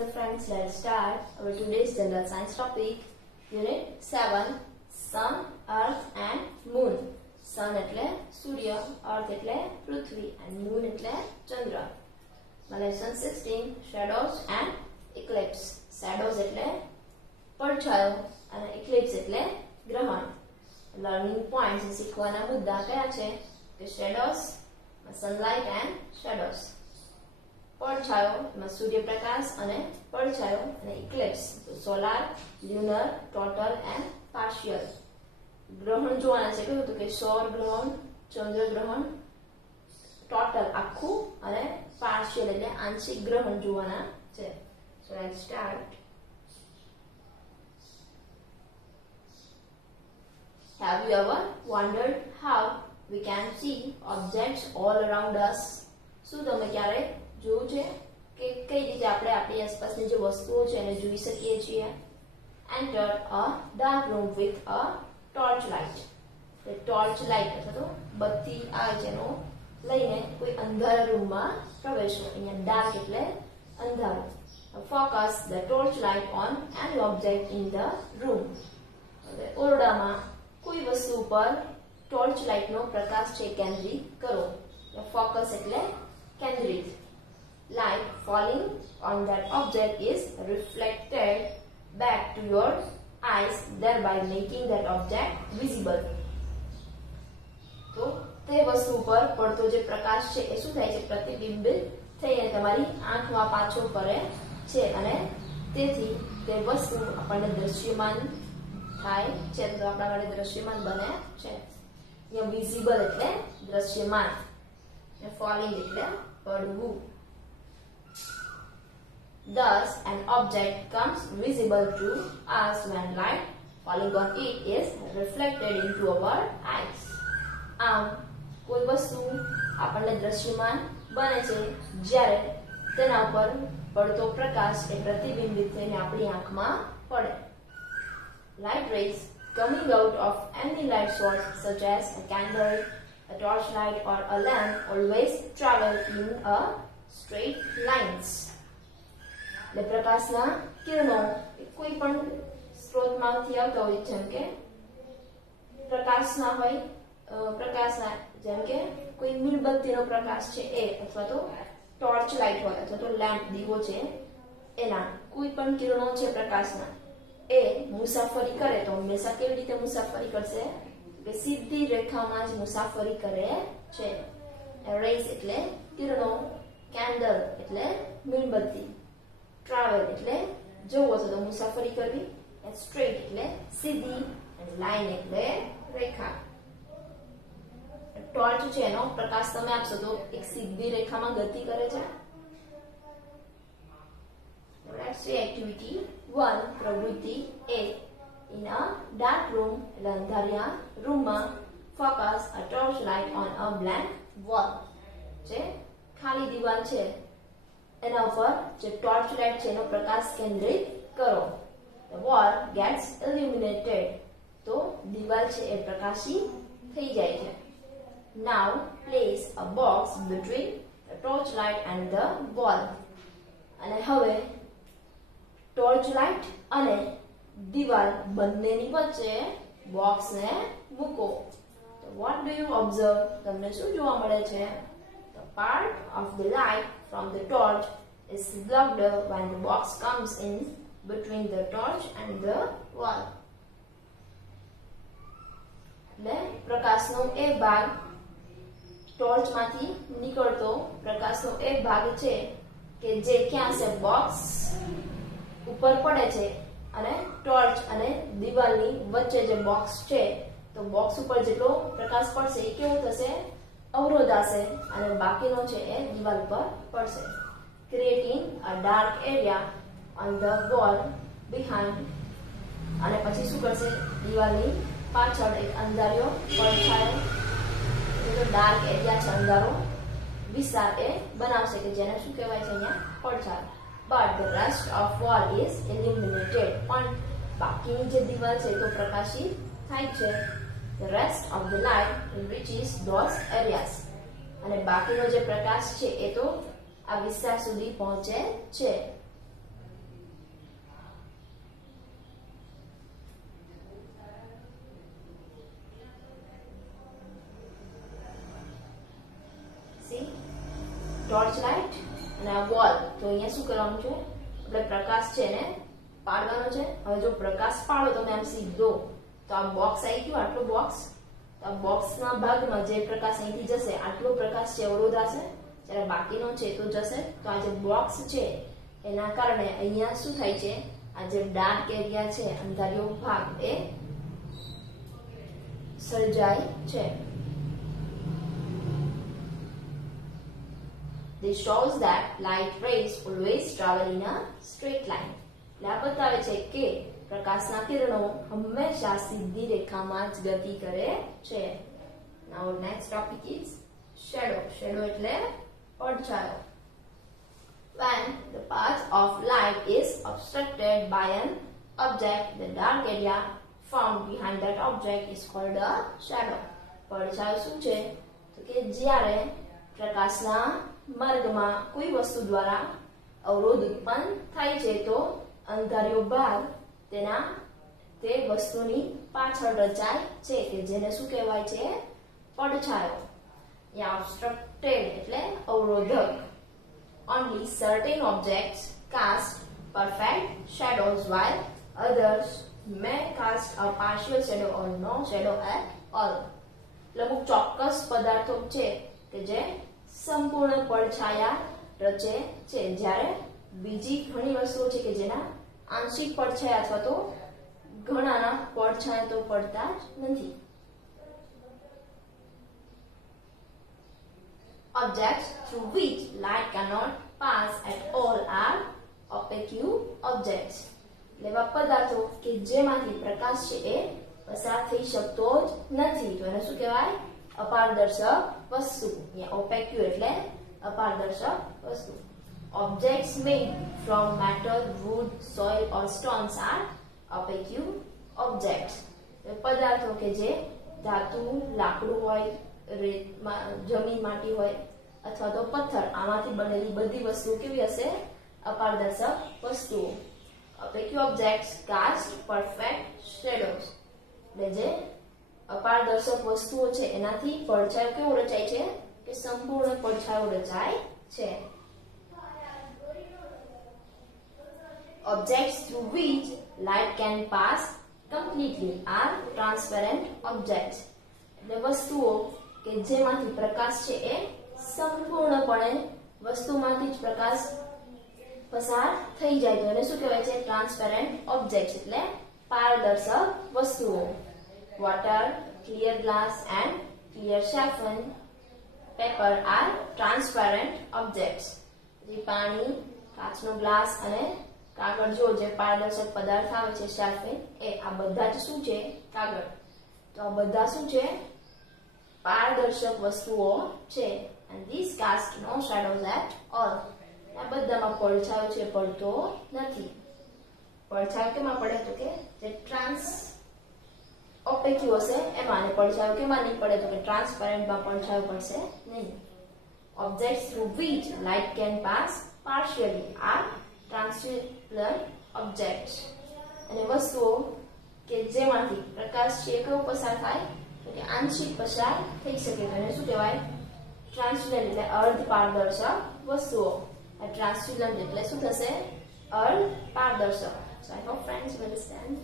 So friends, let's start our today's general science topic, Unit 7, Sun, Earth and Moon. Sun એટલે સૂર્ય, Earth એટલે પૃથ્વી and Moon એટલે ચંદ્ર. Lesson 16, Shadows and Eclipse. Shadows એટલે પડછાયો અને eclipse એટલે ગ્રહણ. Learning points શીખવાના મુદ્દા કયા છે કે shadows, sunlight and shadows. પડછાયો એમાં સૂર્યપ્રકાશ અને પડછાયો અને ઇક્લિપ્સ તો solar, lunar, total and partial. ગ્રહણ જોવાના છે કેવું તો કે સૌર ગ્રહણ, ચંદ્રગ્રહણ, ટોટલ આખું અને પાર્શિયલ એટલે આંશિક ગ્રહણ જોવાના છે. So let's start. Have you ever wondered how we can see objects all around us? શું તમે ક્યારે જોયું છે કે કઈ રીતે આપણે આપણી આસપાસની જે વસ્તુઓ છે એને જોઈ શકીએ છીએ? Enter a dark room with a torch light. The torch light અથવા તો બત્તી આવે છે એનો લઈને કોઈ અંધારા રૂમમાં પ્રવેશો. અહીંયા dark એટલે અંધારું. Focus the torch light on any object in the room. હવે ઓરડામાં કોઈ વસ્તુ ઉપર ટોર્ચ લાઇટનો પ્રકાશ છે કેન્દ્રિત કરો. ફોકસ એટલે કેન્દ્રિત. Light falling on that object is reflected back to your eyes, thereby making that object visible. તો તે વસ્તુ પર પડતો જે પ્રકાશ છે એ શું થાય છે? પ્રતિબિંબિત થઈને તમારી આંખમાં પાછો પડે છે અને તેથી તે વસ્તુ આપણને દ્રશ્યમાન થાય છે, તો આપણા માટે દ્રશ્યમાન બને છે. અહીંયા વિઝિબલ એટલે દ્રશ્યમાન અને ફોલિંગ એટલે પડવું. Thus, an object comes visible to us when light falling on it is reflected into our eyes. આમ કોઈ વસ્તુ આપણને દ્રશ્યમાન બને છે જ્યારે તેના ઉપર પડતો પ્રકાશ એ પ્રતિબિંબિત થઈને આપણી આંખમાં પડે. Light rays coming out of any light source such as a candle, a torchlight or a lamp always travel in a straight lines. એટલે પ્રકાશના કિરણો કોઈ પણ સ્ત્રોતમાંથી આવતા હોય જેમ કે પ્રકાશના હોય પ્રકાશના જેમ કે કોઈ મીણબત્તીનો પ્રકાશ છે એ અથવા તો ટોર્ચ લાઇટ હોય અથવા તો લેમ્પ દીવો છે એના કોઈ પણ કિરણો છે પ્રકાશના એ મુસાફરી કરે તો હંમેશા કેવી રીતે મુસાફરી કરશે કે સીધી રેખામાં જ મુસાફરી કરે છે. રેઝ એટલે કિરણો, કેન્ડલ એટલે મીણબત્તી, ટ્રાવેલ એટલે જવું હશે તો મુસાફરી કરવી, સ્ટ્રેટ એટલે સીધી, લાઈન એટલે રેખા. ટોર્ચ છે એનો પ્રકાશ તમે આપશો તો એક સીધી રેખામાં ગતિ કરે છે. Let's see activity 1, પ્રવૃત્તિ A. In a dark room, એટલે અંધારિયા રૂમમાં focus a torch light on a blank wall. જે ખાલી દિવાલ છે એના ઉપર જે ટોર્ચ લાઇટ છે એનો પ્રકાશ કેન્દ્રિત કરો. The wall gets illuminated. તો દિવાલ છે એ પ્રકાશી થઈ જાય છે. Now place a box between the torch light and the wall. અને હવે ટોર્ચ લાઇટ અને દિવાલ બંનેની વચ્ચે બોક્સને મૂકો. તો what do you observe? તમને શું જોવા મળે છે? The part of the light from the torch is blocked when the box comes in between the torch and the wall. એટલે પ્રકાશનો એ ભાગ ટોર્ચમાંથી નીકળતો પ્રકાશનો એ ભાગ છે કે જે ક્યાં છે બોક્સ ઉપર પડે છે અને ટોર્ચ અને દિવાલની વચ્ચે જે બોક્સ છે તો બોક્સ ઉપર જેટલો પ્રકાશ પડશે એ કેવું થશે? અવરોધાશે અને બાકીનો છે એ દિવાલ પર પડશે. Creating a dark area on the wall behind. અને પછી શું કરશે? દિવાલની પાછળ એક અંધારિયો પડછાયો એટલે ડાર્ક એરિયા છે અંધારો વિસ્તાર એ બનાવશે કે જેને શું કહેવાય છે અહીંયા? પડછાયો. But the rest of wall is illuminated. પણ બાકીની જે દિવાલ છે તો પ્રકાશિત થાય છે. The rest of the light reaches those areas. અને બાકીનો જે પ્રકાશ છે એ તો આ વિસ્તાર સુધી પહોંચે છે. રાઈટ. અને આ વોલ, તો અહીંયા શું કરવાનું છે, એટલે પ્રકાશ છે એને પાડવાનો છે. હવે જો પ્રકાશ પાડો તમે આમ સીધો, તો આ બોક્સ આવી ગયું, આટલું બોક્સ. તો આ બોક્સના ભાગમાં જે પ્રકાશ અહીંથી જશે આટલો પ્રકાશ છે અવરોધાશે, જ્યારે બાકીનો છે તો જશે. તો આ જે બોક્સ છે એના કારણે અહીંયા શું થાય છે, આ જે ડાર્ક એરિયા છે, અંધારિયો ભાગ, એ સર્જાય છે. This shows that light rays always travel in a straight line. એટલે આ બતાવે છે કે પ્રકાશના કિરણો હંમેશા સીધી રેખામાં જ ગતિ કરે છે. Now next topic is shadow. Shadow એટલે પડછાયો. When the path of light is obstructed by an object, the dark area found behind that object is called a shadow. પડછાયો શું છે, તો કે જ્યારે પ્રકાશના માર્ગમાં કોઈ વસ્તુ દ્વારા અવરોધ ઉત્પન્ન થાય છે તો અંધારિયો ભાગ તે વસ્તુની પાછળ રચાય છે, કે જેને શું કહેવાય છે, પડછાયો. યા obstructed એટલે અવરોધક. Only certain objects cast perfect shadows while others may cast a partial shadow or no shadow at all. એટલે અમુક ચોક્કસ પદાર્થો છે કે જે સંપૂર્ણ પડછાયા રચે છે, જ્યારે બીજી ઘણી વસ્તુઓ છે કે જેના આંશિક પડછાયા અથવા તો ઘણાના પડછાયા તો પડતા જ નથી. Objects through which light cannot pass at all are opaque objects. એવા પદાર્થો કે જેમાંથી પ્રકાશ છે એ પસાર થઈ શકતો જ નથી, તો એને શું કહેવાય, અપારદર્શક વસ્તુ. opaque એટલે અપારદર્શક વસ્તુ. Objects made from metal, wood, soil or stones are opaque objects. પદાર્થો કે જે ધાતુ, લાકડું હોય, જમીન, માટી હોય અથવા તો પથ્થર, આમાંથી બનેલી બધી વસ્તુઓ કેવી હશે, અપારદર્શક વસ્તુઓ. Opaque objects cast perfect shadows. એટલે જે અપારદર્શક વસ્તુઓ છે એનાથી પડછાયો કેવો રચાય છે, કે સંપૂર્ણ પડછાયો રચાય છે. Objects through which light can pass completely are transparent objects. એટલે વસ્તુઓ કે જેમાંથી પ્રકાશ છે એ સંપૂર્ણપણે વસ્તુમાંથી જ પ્રકાશ પસાર થઈ જાય, તો એને શું કહેવાય છે, ટ્રાન્સપેરન્ટ ઓબ્જેક્ટ્સ એટલે પારદર્શક વસ્તુઓ. Water, clear glass and clear saffron paper are transparent objects. પાણી, કાચનો ગ્લાસ અને કાગળ જો જે પારદર્શક પદાર્થ આવે છે સાફેન, એ આ બધા જ શું છે, કાગળ. તો આ બધા શું છે, પારદર્શક વસ્તુઓ છે. And these cast no shadows at all. આ બધામાં પડછાયો છે પડતો નથી. પડછાયો કેમાં પડે, તો કે જે opaque હશે એમાં, અને પડછાયો કેમાં નહીં પડે, તો કે ટ્રાન્સપેરન્ટમાં પડછાયો પડશે નહીં. Objects through which light can pass partially are transparent objects. અને વસ્તુઓ કે જેમાંથી પ્રકાશ છે કેવો પસાર થાય, તો કે આંશિક પસાર થઈ શકે, તો એને શું કહેવાય, ટ્રાન્સપેરન્ટ એટલે અર્ધ પારદર્શક વસ્તુઓ. ટ્રાન્સપેરન્ટ એટલે શું થશે, અર્ધ પારદર્શક. So I hope friends will understand.